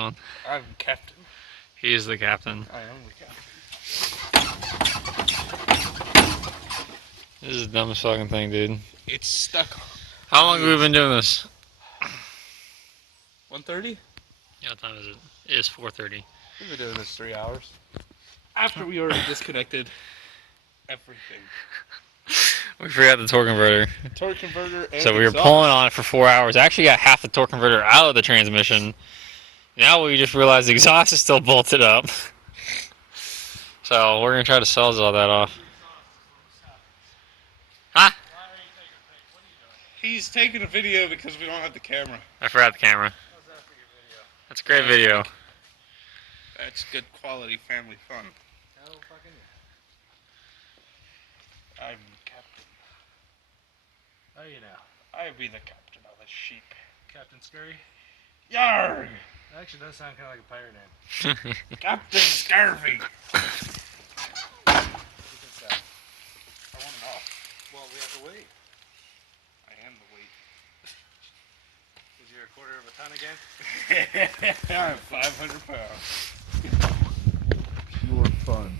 feeling? I'm captain. He is the captain. I am the captain. This is the dumbest fucking thing, dude. It's stuck. How long have we been doing this? 1:30? Yeah, what time is it? It is 4:30. We've been doing this 3 hours. After we already disconnected everything. We forgot the torque converter. Torque converter and So we were exhaust. pulling on it for 4 hours. I actually got half the torque converter out of the transmission. Now we just realized the exhaust is still bolted up. So we're going to try to salvage all that off. Huh? He's taking a video because we don't have the camera. I forgot the camera. How's that for your video? That's a great video. That's good quality family fun. Hell fucking yeah. I'm captain. How are you now? I be the captain of the sheep. Captain Scurry? Yarg! That actually does sound kind of like a pirate name. Captain Scurvy! What do you think that? I want it off. Well, we have to wait. I am the weight. Because you're a quarter of a ton again? I'm 500 pounds. Pure fun.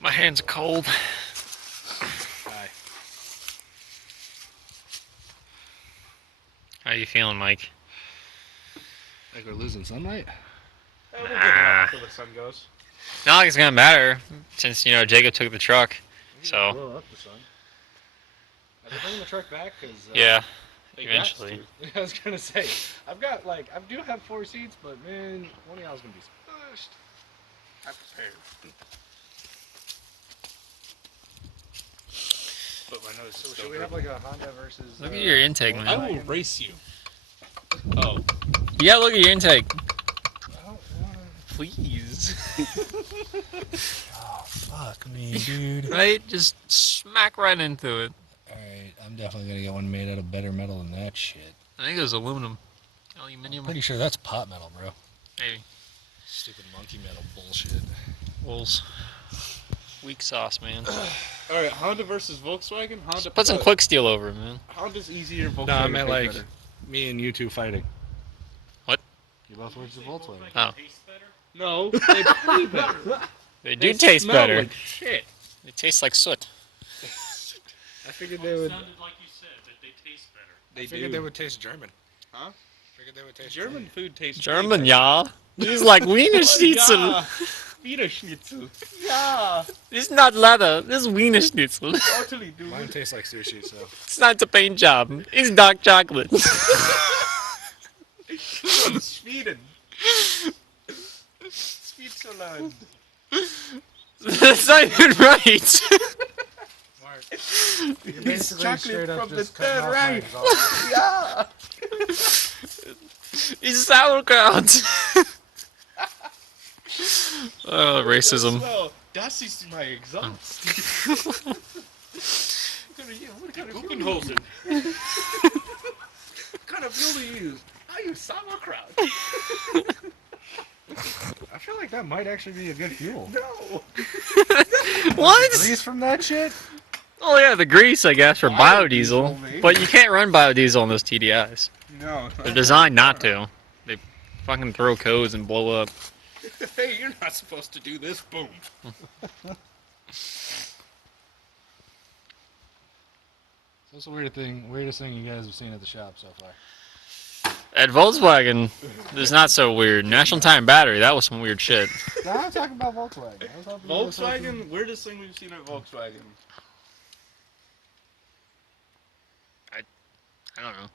My hands are cold. Hi. How you feeling, Mike? Like we're losing sunlight? We'll get it Nah. off until the sun goes. Not like it's going to matter since, you know, Jacob took the truck. So, Blow up the sun. Are they bringing the truck back? Cause, yeah, They eventually. got to. I was gonna say, I do have 4 seats, but man, one of y'all's gonna be smushed. I'm prepared. But my nose is So still should we have like a Honda versus? Look at your intake, I man. will race you. Oh. Yeah, look at your intake. I don't wanna... Please. Oh fuck me, dude. Right? Just smack right into it. Alright, I'm definitely gonna get one made out of better metal than that shit. I think it was aluminum. Aluminium. Pretty sure that's pot metal, bro. Maybe. Stupid monkey metal bullshit. Wolves. Weak sauce, man. Alright, Honda versus Volkswagen? Honda. Just put some quick steel over it, man. Honda's easier, Volkswagen. No, I meant tastes like better. me and you two fighting. What? You both words the Volkswagen. Oh. No, they play better. They do They taste smell better. like shit. They taste like soot. I figured they would. Sounded like you said, but they taste better. They I figured do. they would taste German. Huh? Figured they would taste German food tastes German, way ja. This is like Wiener better. Schnitzel. Ja. Wiener Schnitzel. Ja. This is not leather. This is Wiener Schnitzel. Totally, dude. Mine tastes like sushi, so. It's not a paint job. It's dark chocolate. From Sweden. Switzerland. That's not even right. Mark, It's you're basically chocolate straight up from the just cutting Third off my Reich. exhaust. Yeah. It's sauerkraut. Oh, racism. Well, das ist my exhaust. What kind of Guggenholzen? What kind of fuel do you use? I use sauerkraut. I feel like that might actually be a good fuel. No. What? Grease from that shit? Oh yeah, the grease, I guess, for biodiesel. Biodiesel, maybe. But you can't run biodiesel on those TDIs. No. They're designed not to. They fucking throw codes and blow up. Hey, you're not supposed to do this. Boom. What's the weirdest thing you guys have seen at the shop so far? At Volkswagen, it's not so weird. National Time Battery, that was some weird shit. No, I'm talking about Volkswagen. I was hoping you were something- Volkswagen, weirdest thing we've seen at Volkswagen. I don't know.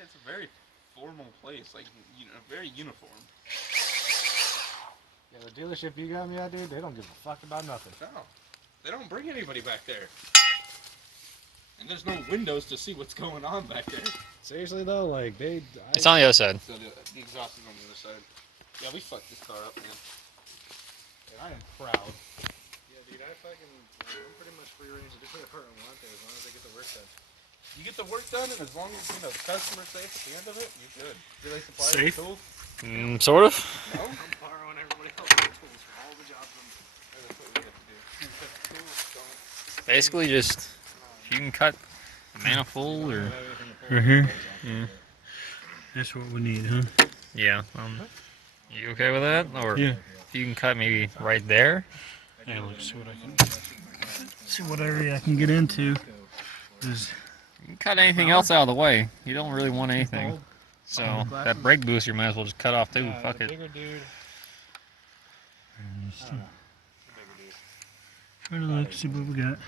It's a very formal place, like, you know, very uniform. Yeah, the dealership you got me at, dude, they don't give a fuck about nothing. No, they don't bring anybody back there. And there's no windows to see what's going on back there. Seriously though, like they. It's on the other side. So the exhaust is on the other side. Yeah, we fucked this car up, man. I am proud. Yeah, dude, I'm pretty much free range to do whatever I want there as long as I get the work done. You get the work done, and as long as, you know, the customer's safe at the end of it, you're good. Do they supply Safe? the tools? Sort of. No? I'm borrowing everybody else's tools for all the jobs I'm That's what we have to do. You cut the tools, don't. Basically, just if you can cut a manifold or. Mhm. Yeah. That's what we need, huh? Yeah. You okay with that? Or Yeah. if you can cut maybe right there. Yeah, let's see what I can see what area I can get into. Is You can cut anything else out of the way. You don't really want anything. So that brake booster you might as well just cut off too. yeah, Fuck the it. bigger dude. Trying to look, see what we got.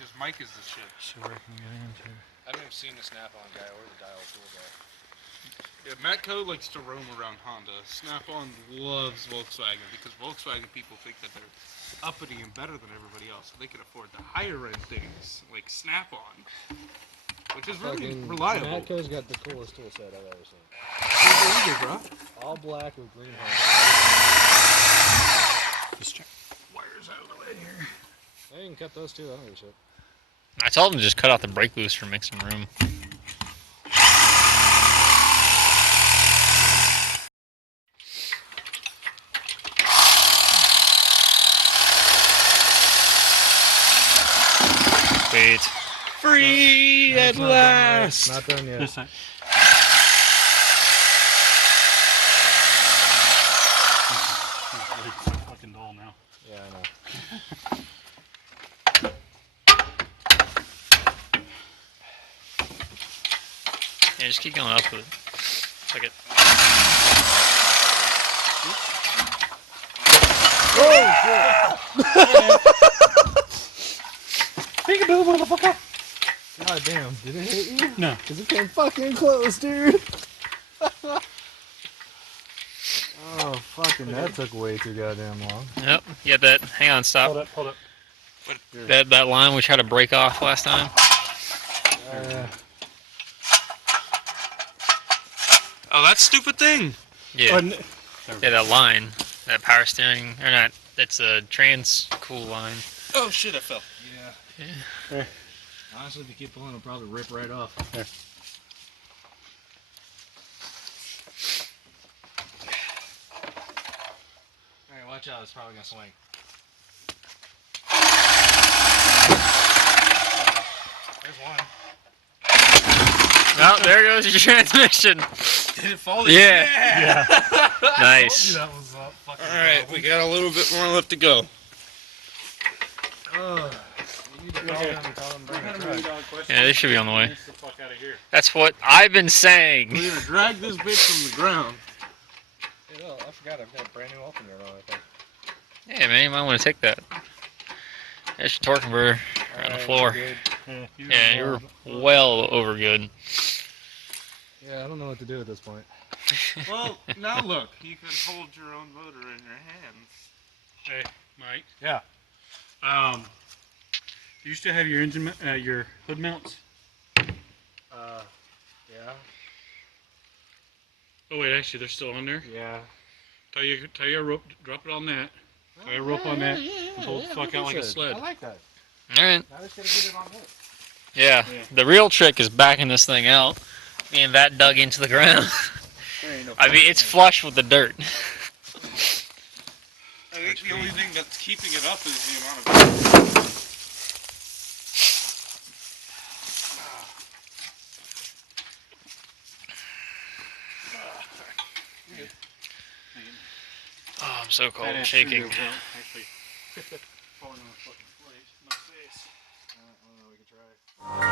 His mic is the shit. See where I can get into. I haven't even seen the Snap-on guy or the dial tool guy. Yeah, Matt Coe likes to roam around Honda. Snap-on loves Volkswagen because Volkswagen people think that they're uppity and better than everybody else, so they can afford the higher end things like Snap-on, which is really reliable. Matco's got the coolest tool set I've ever seen. What do you do, bro? All black with green handles. Just check wires out of the way here. Yeah, you can cut those too. I don't give a shit. I told him to just cut off the brake booster and make some room. Wait. Free at last! Not done yet. This side. It's really fucking dull now. Yeah, I know. Yeah, just keep going up with it. Fuck it. Peekaboo, motherfucker! God damn, did it hit you? No. Because it came fucking close, dude. Oh, fucking, that took way too goddamn long. Yep. You got that. Hang on, stop. Hold up. That line we tried to break off last time. Oh, that stupid thing! Yeah. Yeah, that line. That power steering. Or not. That's a trans cool line. Oh shit, I fell. Yeah. Honestly, if you keep pulling, it'll probably rip right off. There. Alright, watch out, it's probably gonna swing. There's one. Oh, there goes your transmission. Did it fall? Yeah. Nice. That was fucking Alright, we got a little bit more left to go. Oh. You need to call them and tell them to bring a truck. Yeah, they should be on the way. Get the fuck out of here. That's what I've been saying. We're gonna drag this bitch from the ground. Hey, look, I forgot I've got a brand new alternator on, I think. Yeah, man, you might want to take that. There's your torque converter on the floor. Yeah, you're well over good. Yeah, I don't know what to do at this point. Well, now look, you can hold your own motor in your hands. Hey, Mike. Yeah. Do you still have your engine, your hood mounts? Yeah. Oh wait, actually, they're still on there. Yeah. Tie your rope, drop it on that. Tie a rope on that, and pull the fuck out like a sled. I like that. All right. Now I just gotta get it on this. Yeah. The real trick is backing this thing out. Being that dug into the ground. I mean, it's flush with the dirt. I think the only thing that's keeping it up is the amount of... Oh, I'm so cold. I'm That shaking. actually falling on a fucking plate. My face. I don't know, we could try.